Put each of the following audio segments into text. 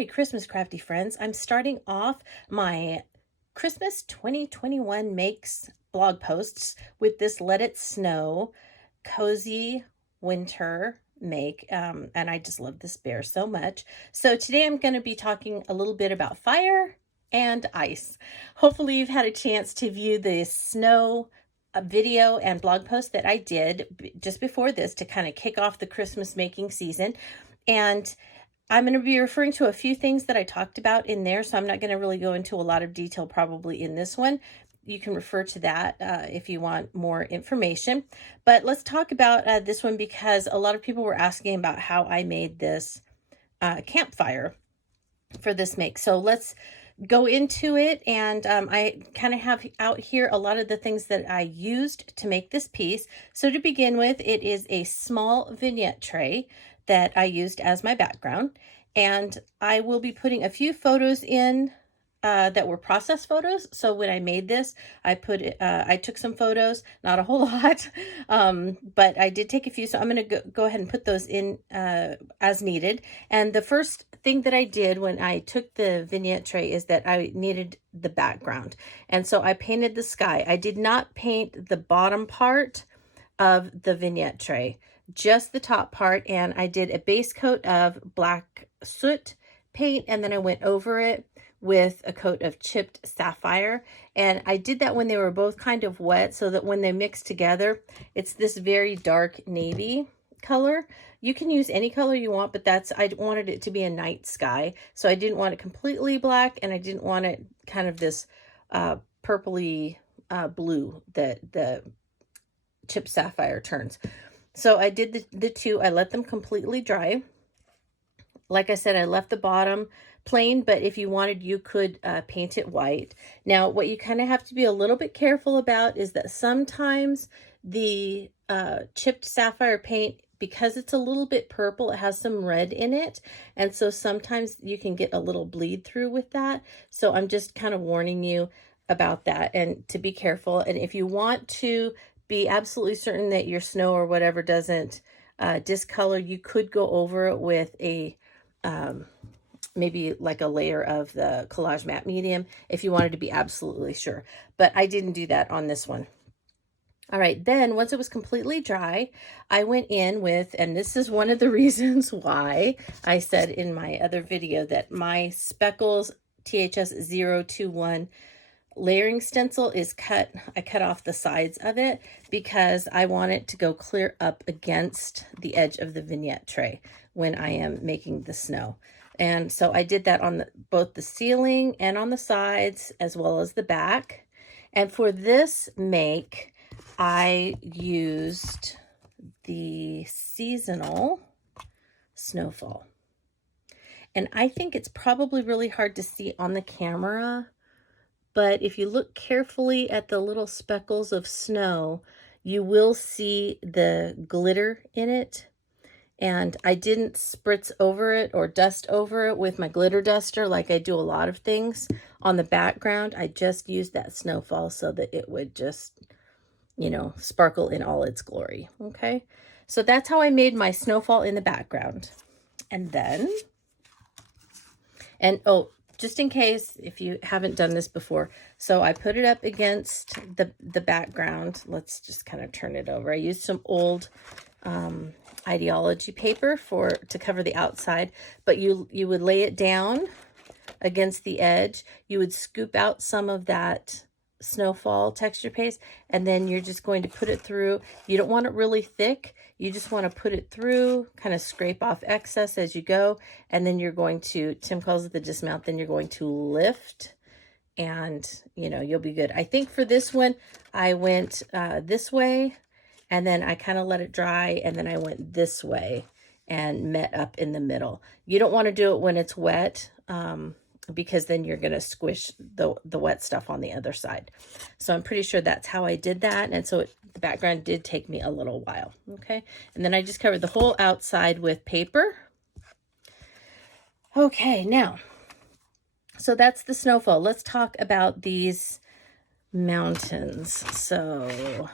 Merry Christmas, crafty friends. I'm starting off my Christmas 2021 makes blog posts with this Let It Snow cozy winter make. And I just love this bear so much. So today I'm going to be talking a little bit about fire and ice. Hopefully you've had a chance to view the snow video and blog post that I did just before this to kind of kick off the Christmas making season. And I'm going to be referring to a few things that I talked about in there, so I'm not going to really go into a lot of detail probably in this one. You can refer to that if you want more information. But let's talk about this one because a lot of people were asking about how I made this campfire for this make. So let's go into it. And I kind of have out here a lot of the things that I used to make this piece. So to begin with, it is a small vignette tray that I used as my background, and I will be putting a few photos in that were process photos. So when I made this, I took some photos, not a whole lot, but I did take a few. So I'm going to go ahead and put those in as needed. And the first thing that I did when I took the vignette tray is that I needed the background. And so I painted the sky. I did not paint the bottom part of the vignette tray, just the top part, and I did a base coat of black soot paint, and then I went over it with a coat of chipped sapphire. And I did that when they were both kind of wet, so that when they mix together, it's this very dark navy color. You can use any color you want, but I wanted it to be a night sky, so I didn't want it completely black, and I didn't want it kind of this purpley blue that the chipped sapphire turns. So I did the two. I let them completely dry. Like I said, I left the bottom plain, but if you wanted, you could paint it white. Now, what you kind of have to be a little bit careful about is that sometimes the chipped sapphire paint, because it's a little bit purple, it has some red in it. And so sometimes you can get a little bleed through with that. So I'm just kind of warning you about that and to be careful. And if you want to be absolutely certain that your snow or whatever doesn't discolor, you could go over it with a maybe like a layer of the collage matte medium if you wanted to be absolutely sure, but I didn't do that on this one. All right, then once it was completely dry, I went in with, and this is one of the reasons why I said in my other video that my Speckles THS 021 layering stencil is cut. I cut off the sides of it because I want it to go clear up against the edge of the vignette tray when I am making the snow. And so I did that on both the ceiling and on the sides as well as the back. And for this make, I used the seasonal snowfall. And I think it's probably really hard to see on the camera, but if you look carefully at the little speckles of snow, you will see the glitter in it. And I didn't spritz over it or dust over it with my glitter duster like I do a lot of things on the background. I just used that snowfall so that it would just, sparkle in all its glory. Okay, so that's how I made my snowfall in the background. And then, just in case if you haven't done this before, so I put it up against the background. Let's just kind of turn it over. I used some old ideology paper to cover the outside, but you would lay it down against the edge. You would scoop out some of that snowfall texture paste, and then you're just going to put it through. You don't want it really thick. You just want to put it through, kind of scrape off excess as you go, and then you're going to, Tim calls it the dismount, then you're going to lift, and you'll be good. I think for this one, I went this way, and then I kind of let it dry, and then I went this way and met up in the middle. You don't want to do it when it's wet, because then you're going to squish the wet stuff on the other side. So I'm pretty sure that's how I did that. And so the background did take me a little while. Okay. And then I just covered the whole outside with paper. Okay. Now, so that's the snowfall. Let's talk about these mountains. So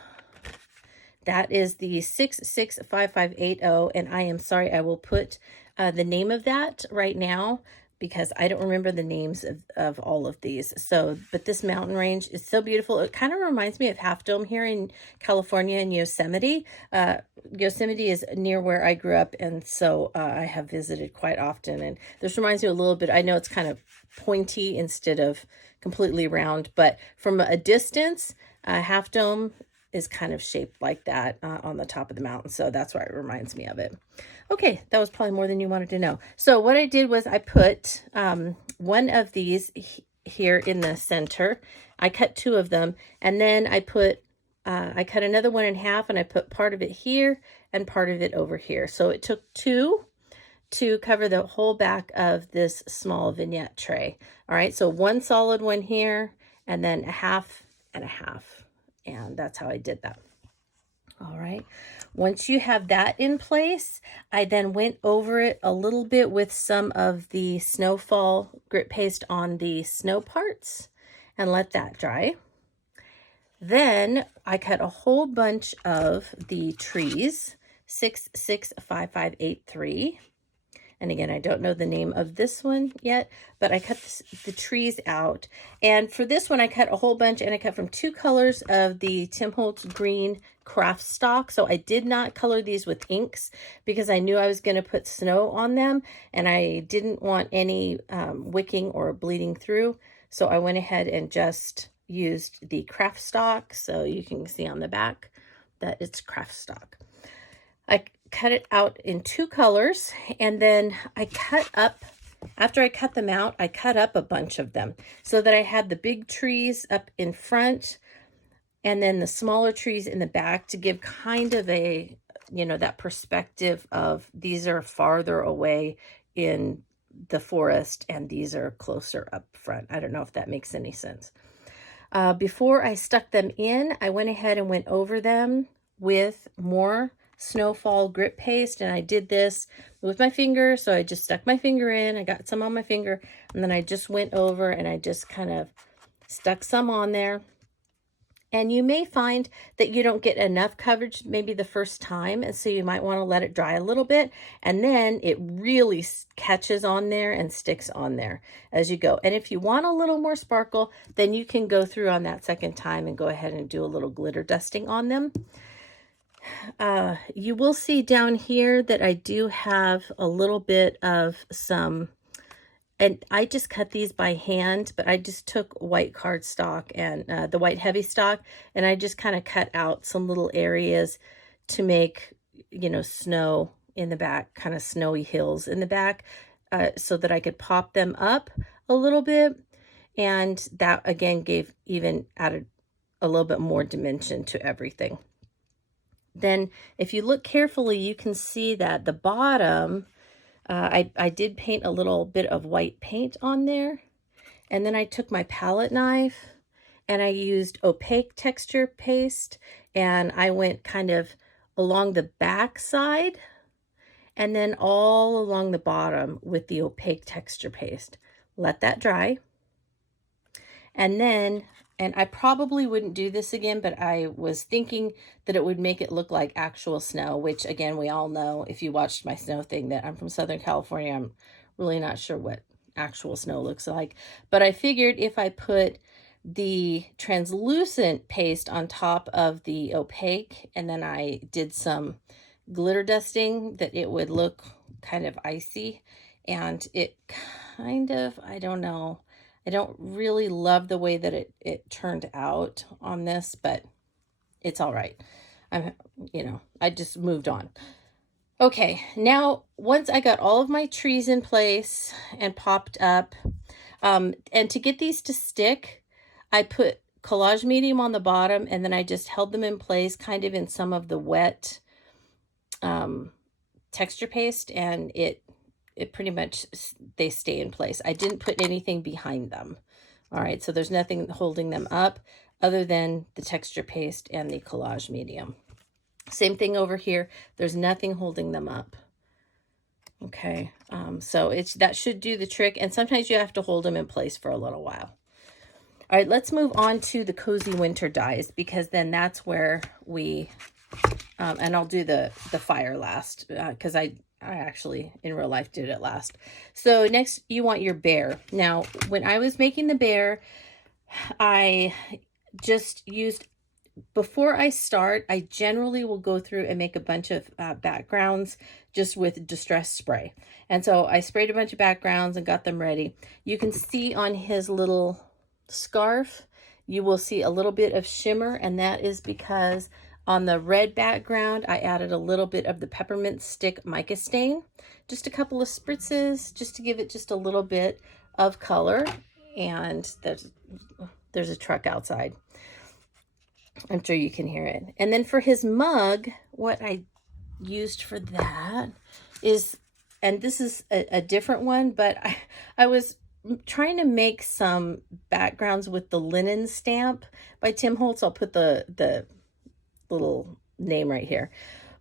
that is the 665580. And I am sorry, I will put the name of that right now. because I don't remember the names of all of these. So, but this mountain range is so beautiful. It kind of reminds me of Half Dome here in California and Yosemite. Yosemite is near where I grew up, and so I have visited quite often. And this reminds me a little bit, I know it's kind of pointy instead of completely round, but from a distance, Half Dome is kind of shaped like that on the top of the mountain. So that's why it reminds me of it. Okay, that was probably more than you wanted to know. So what I did was I put one of these here in the center. I cut 2 of them, and then I cut another one in half, and I put part of it here and part of it over here. So it took 2 to cover the whole back of this small vignette tray. All right, so 1 solid one here, and then a half and a half. And that's how I did that. All right. Once you have that in place, I then went over it a little bit with some of the snowfall grit paste on the snow parts and let that dry. Then I cut a whole bunch of the trees, 66553. And again, I don't know the name of this one yet, but I cut the trees out. And for this one, I cut a whole bunch, and I cut from 2 colors of the Tim Holtz green craft stock. So I did not color these with inks because I knew I was going to put snow on them, and I didn't want any wicking or bleeding through. So I went ahead and just used the craft stock. So you can see on the back that it's craft stock. I cut it out in 2 colors, and then I cut up, after I cut them out, I cut up a bunch of them so that I had the big trees up in front and then the smaller trees in the back to give kind of a, that perspective of these are farther away in the forest and these are closer up front. I don't know if that makes any sense. Before I stuck them in, I went ahead and went over them with more snowfall grit paste, and I did this with my finger. So I just stuck my finger in, I got some on my finger, and then I just went over and I just kind of stuck some on there. And you may find that you don't get enough coverage maybe the first time, and so you might want to let it dry a little bit, and then it really catches on there and sticks on there as you go. And if you want a little more sparkle, then you can go through on that second time and go ahead and do a little glitter dusting on them. You will see down here that I do have a little bit of some, and I just cut these by hand, but I just took white cardstock and the white heavy stock, and I just kind of cut out some little areas to make, snow in the back, kind of snowy hills in the back, so that I could pop them up a little bit. And that again added a little bit more dimension to everything. Then if you look carefully, you can see that the bottom, I did paint a little bit of white paint on there. And then I took my palette knife and I used opaque texture paste, and I went kind of along the back side and then all along the bottom with the opaque texture paste. Let that dry. And I probably wouldn't do this again, but I was thinking that it would make it look like actual snow, which again, we all know if you watched my snow thing that I'm from Southern California. I'm really not sure what actual snow looks like. But I figured if I put the translucent paste on top of the opaque, and then I did some glitter dusting, that it would look kind of icy. And it kind of, I don't know. I don't really love the way that it turned out on this, but it's all right. I just moved on. Okay, now once I got all of my trees in place and popped up, and to get these to stick, I put collage medium on the bottom, and then I just held them in place kind of in some of the wet texture paste, and it pretty much, they stay in place. I didn't put anything behind them. All right, so there's nothing holding them up other than the texture paste and the collage medium. Same thing over here. There's nothing holding them up. Okay, so that should do the trick, and sometimes you have to hold them in place for a little while. All right, let's move on to the Cozy Winter dies, because then that's where we, and I'll do the fire last, because I I actually, in real life, did it last. So next, you want your bear. Now, when I was making the bear, I just used, before I start, I generally will go through and make a bunch of backgrounds just with distress spray. And so I sprayed a bunch of backgrounds and got them ready. You can see on his little scarf, you will see a little bit of shimmer, and that is because on the red background, I added a little bit of the peppermint stick mica stain, just a couple of spritzes, just to give it just a little bit of color. And there's a truck outside. I'm sure you can hear it. And then for his mug, what I used for that is, and this is a different one, but I was trying to make some backgrounds with the linen stamp by Tim Holtz. I'll put the little name right here.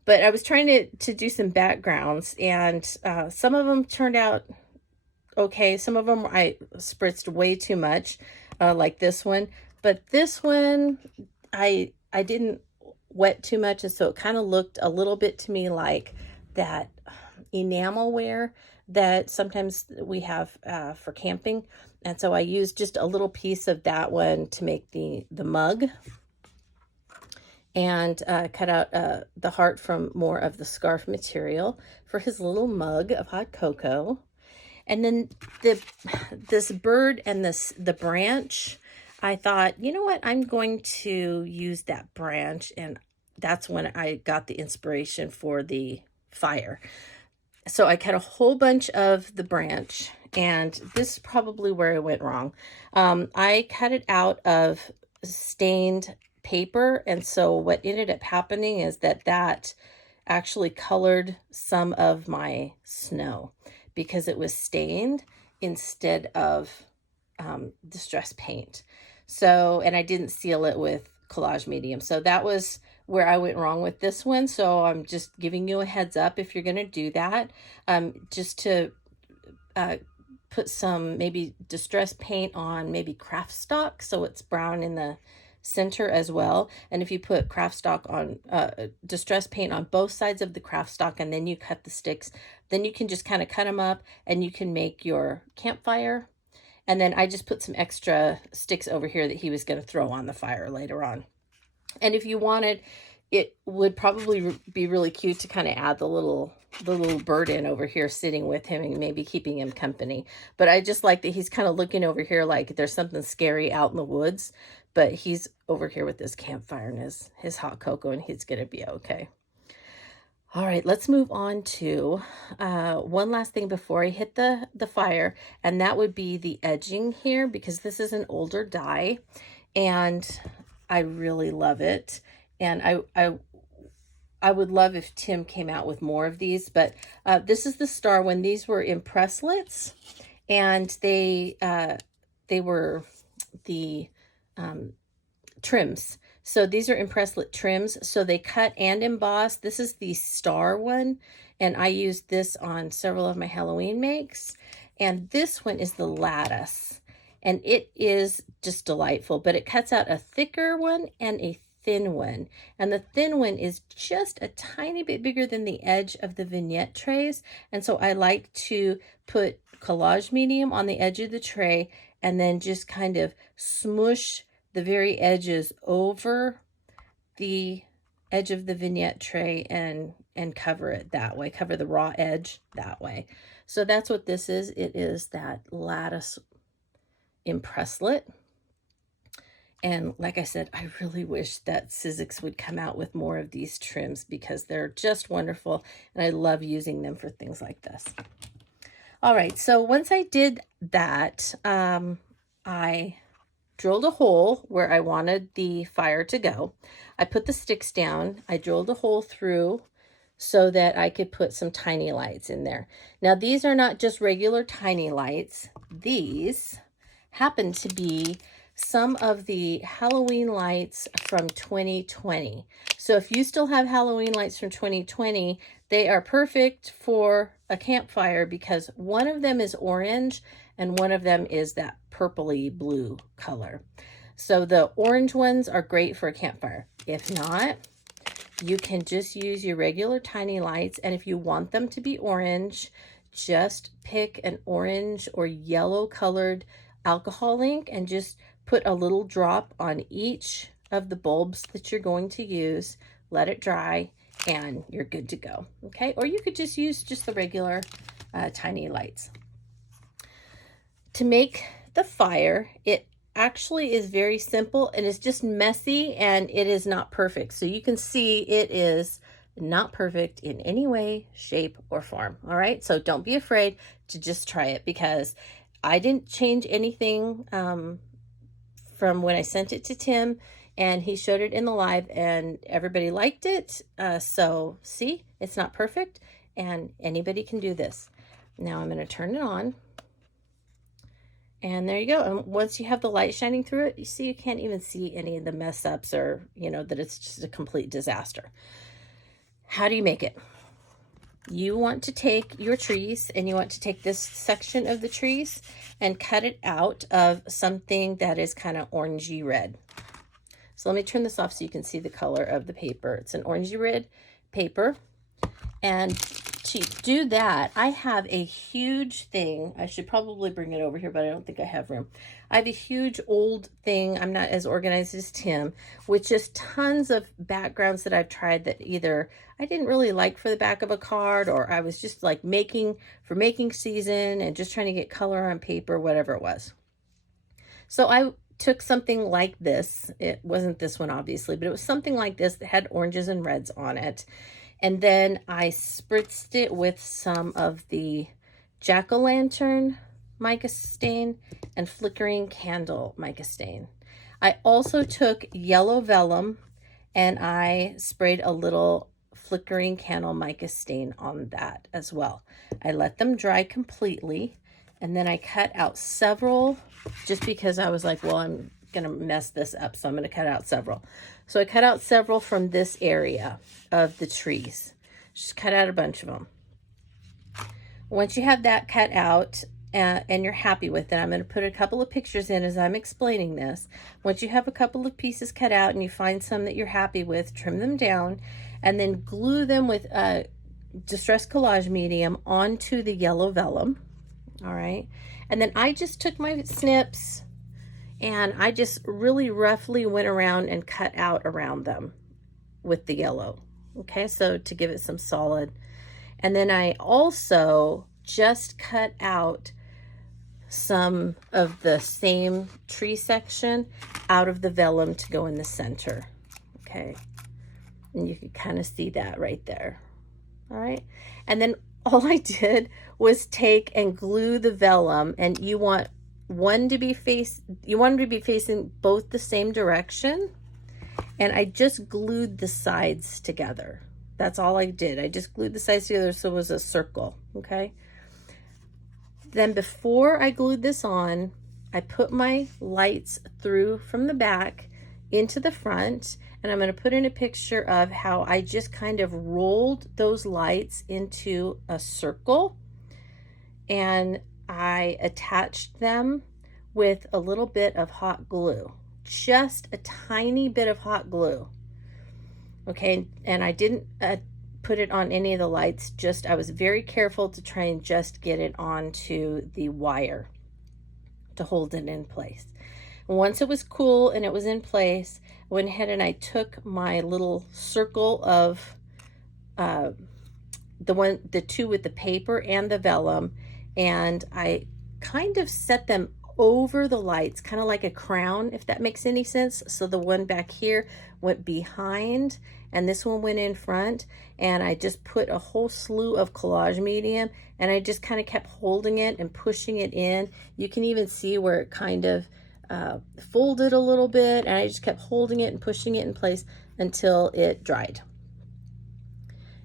But I was trying to do some backgrounds, and some of them turned out okay. Some of them I spritzed way too much, like this one. But this one, I didn't wet too much, and so it kind of looked a little bit to me like that enamel wear that sometimes we have for camping. And so I used just a little piece of that one to make the mug, and cut out the heart from more of the scarf material for his little mug of hot cocoa. And then this bird and the branch, I thought, you know what, I'm going to use that branch, and that's when I got the inspiration for the fire. So I cut a whole bunch of the branch, and this is probably where I went wrong. I cut it out of stained paper, and so what ended up happening is that actually colored some of my snow because it was stained instead of distress paint. So, and I didn't seal it with collage medium. So that was where I went wrong with this one. So I'm just giving you a heads up if you're going to do that, just to put some maybe distress paint on maybe craft stock, so it's brown in the center as well. And if you put craft stock on, distress paint on both sides of the craft stock, and then you cut the sticks, then you can just kind of cut them up and you can make your campfire. And then I just put some extra sticks over here that he was going to throw on the fire later on. And if you wanted, it would probably be really cute to kind of add the little bird in over here sitting with him and maybe keeping him company. But I just like that he's kind of looking over here like there's something scary out in the woods, but he's over here with his campfire and his hot cocoa, and he's going to be okay. All right, let's move on to one last thing before I hit the fire, and that would be the edging here, because this is an older die, and I really love it. And I would love if Tim came out with more of these, but this is the star one. These were impresslets, and they were the trims. So these are impresslet trims. So they cut and emboss. This is the star one, and I used this on several of my Halloween makes. And this one is the lattice, and it is just delightful, but it cuts out a thicker one and a thin one. And the thin one is just a tiny bit bigger than the edge of the vignette trays. And so I like to put collage medium on the edge of the tray and then just kind of smush the very edges over the edge of the vignette tray and cover it that way, cover the raw edge that way. So that's what this is. It is that lattice impresslet. And like I said, I really wish that Sizzix would come out with more of these trims because they're just wonderful, and I love using them for things like this. All right, so once I did that, I drilled a hole where I wanted the fire to go. I put the sticks down. I drilled a hole through so that I could put some tiny lights in there. Now, these are not just regular tiny lights. These happen to be some of the Halloween lights from 2020. So if you still have Halloween lights from 2020, they are perfect for a campfire because one of them is orange and one of them is that purpley blue color. So the orange ones are great for a campfire. If not, you can just use your regular tiny lights. And if you want them to be orange, just pick an orange or yellow colored alcohol ink and just put a little drop on each of the bulbs that you're going to use. Let it dry and you're good to go. Okay, or you could just use just the regular tiny lights. To make the fire, it actually is very simple and it's just messy and it is not perfect. So you can see it is not perfect in any way, shape, or form. All right, so don't be afraid to just try it, because I didn't change anything from when I sent it to Tim, and he showed it in the live and everybody liked it. So see, it's not perfect and anybody can do this. Now I'm going to turn it on. And there you go. And once you have the light shining through it, you see you can't even see any of the mess ups, or, you know, that it's just a complete disaster. How do you make it? You want to take your trees and you want to take this section of the trees and cut it out of something that is kind of orangey red. So let me turn this off so you can see the color of the paper. It's an orangey red paper. And to do that, I have a huge thing. I should probably bring it over here, but I don't think I have room. I have a huge old thing. I'm not as organized as Tim, with just tons of backgrounds that I've tried that either I didn't really like for the back of a card, or I was just like making season and just trying to get color on paper, whatever it was. So I took something like this. It wasn't this one, obviously, but it was something like this that had oranges and reds on it. And then I spritzed it with some of the jack-o'-lantern mica stain and flickering candle mica stain. I also took yellow vellum and I sprayed a little flickering candle mica stain on that as well. I let them dry completely, and then I cut out several, just because I was like, well, I'm gonna mess this up, so I'm gonna cut out several. So I cut out several from this area of the trees. Just cut out a bunch of them. Once you have that cut out and you're happy with it, I'm going to put a couple of pictures in as I'm explaining this. Once you have a couple of pieces cut out and you find some that you're happy with, trim them down and then glue them with Distress Collage Medium onto the yellow vellum. All right. And then I just took my snips and I just really roughly went around and cut out around them with the yellow. Okay, so to give it some solid. And then I also just cut out some of the same tree section out of the vellum to go in the center. Okay, and you can kind of see that right there. All right, and then all I did was take and glue the vellum, and you want them to be facing both the same direction. And I just glued the sides together. That's all I did. I just glued the sides together so it was a circle, okay? Then before I glued this on, I put my lights through from the back into the front, and I'm going to put in a picture of how I just kind of rolled those lights into a circle, and I attached them with a little bit of hot glue. Just a tiny bit of hot glue. Okay, and I didn't put it on any of the lights, just I was very careful to try and just get it onto the wire to hold it in place. And once it was cool and it was in place, I went ahead and I took my little circle of the two with the paper and the vellum, and I kind of set them over the lights, kind of like a crown, if that makes any sense. So the one back here went behind and this one went in front, and I just put a whole slew of collage medium and I just kind of kept holding it and pushing it in. You can even see where it kind of folded a little bit, and I just kept holding it and pushing it in place until it dried.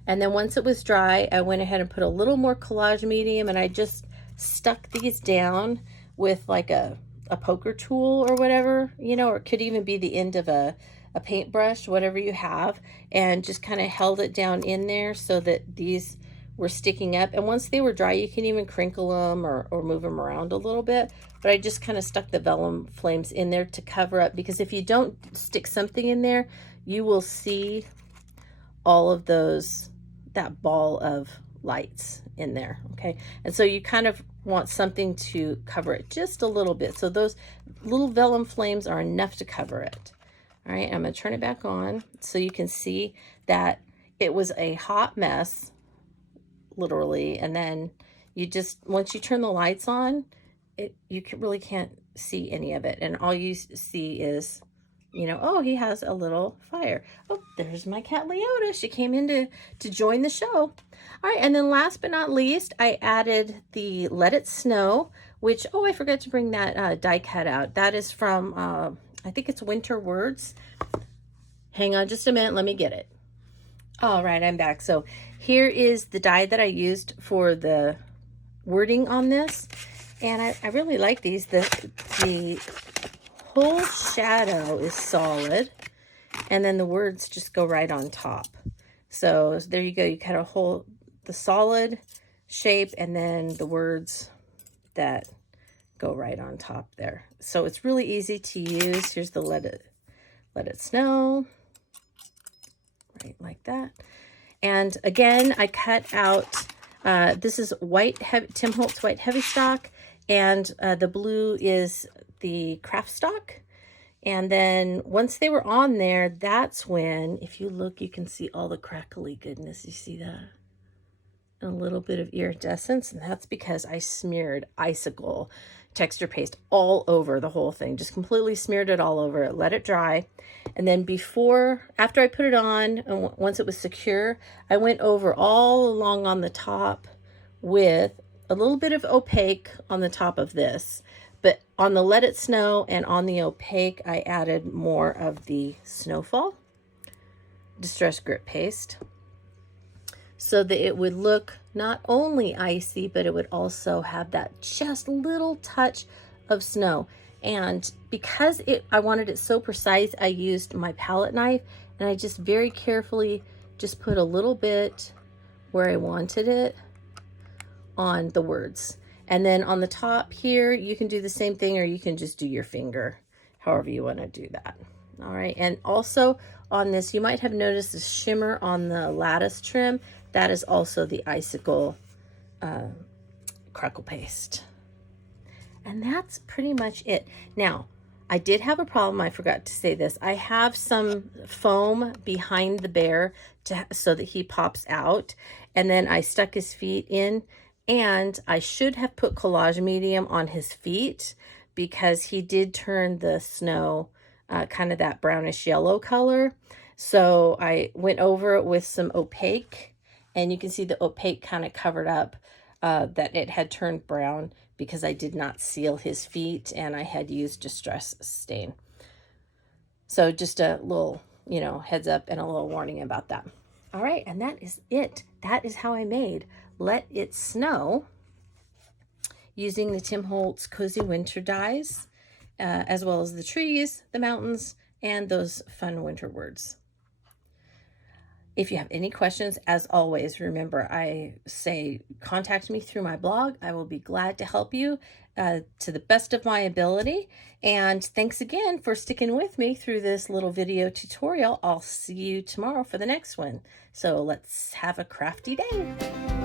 And then once it was dry, I went ahead and put a little more collage medium and I just stuck these down with like a poker tool or whatever, you know, or it could even be the end of a paintbrush, whatever you have, and just kind of held it down in there so that these were sticking up. And once they were dry, you can even crinkle them or move them around a little bit. But I just kind of stuck the vellum flames in there to cover up, because if you don't stick something in there, you will see all of that ball of lights in there, okay? And so you kind of want something to cover it just a little bit. So those little vellum flames are enough to cover it. All right, I'm gonna turn it back on so you can see that it was a hot mess, literally, and then you just, once you turn the lights on, you really can't see any of it, and all you see is, you know, oh, he has a little fire. Oh, there's my cat Leota. She came in to join the show. All right, and then last but not least, I added the Let It Snow, which, oh, I forgot to bring that die cut out. That is from, I think it's Winter Words. Hang on just a minute, let me get it. All right, I'm back. So here is the die that I used for the wording on this. And I really like these. The whole shadow is solid, and then the words just go right on top. So there you go. You kind of hold the solid shape and then the words that go right on top there. So it's really easy to use. Here's the Let It Snow, right like that. And again, I cut out, this is Tim Holtz White Heavy Stock, and the blue is the craft stock. And then once they were on there, that's when, if you look, you can see all the crackly goodness. You see that? And a little bit of iridescence, and that's because I smeared icicle texture paste all over the whole thing. Just completely smeared it all over it, let it dry. And then after I put it on, and once it was secure, I went over all along on the top with a little bit of opaque on the top of this. But on the Let It Snow and on the opaque, I added more of the Snowfall Distress Grip Paste so that it would look not only icy, but it would also have that just little touch of snow. And because I wanted it so precise, I used my palette knife, and I just very carefully just put a little bit where I wanted it on the words. And then on the top here, you can do the same thing, or you can just do your finger, however you want to do that. All right, and also on this, you might have noticed the shimmer on the lattice trim. That is also the icicle crackle paste. And that's pretty much it. Now, I did have a problem. I forgot to say this. I have some foam behind the bear so that he pops out. And then I stuck his feet in. And I should have put collage medium on his feet because he did turn the snow kind of that brownish yellow color. So I went over it with some opaque, and you can see the opaque kind of covered up that it had turned brown because I did not seal his feet and I had used Distress Stain. So just a little, heads up and a little warning about that. All right, and that is it. That is how I made Let It Snow using the Tim Holtz Cozy Winter dies, as well as the trees, the mountains, and those fun winter words. If you have any questions, as always, remember I say contact me through my blog. I will be glad to help you to the best of my ability. And thanks again for sticking with me through this little video tutorial. I'll see you tomorrow for the next one. So let's have a crafty day.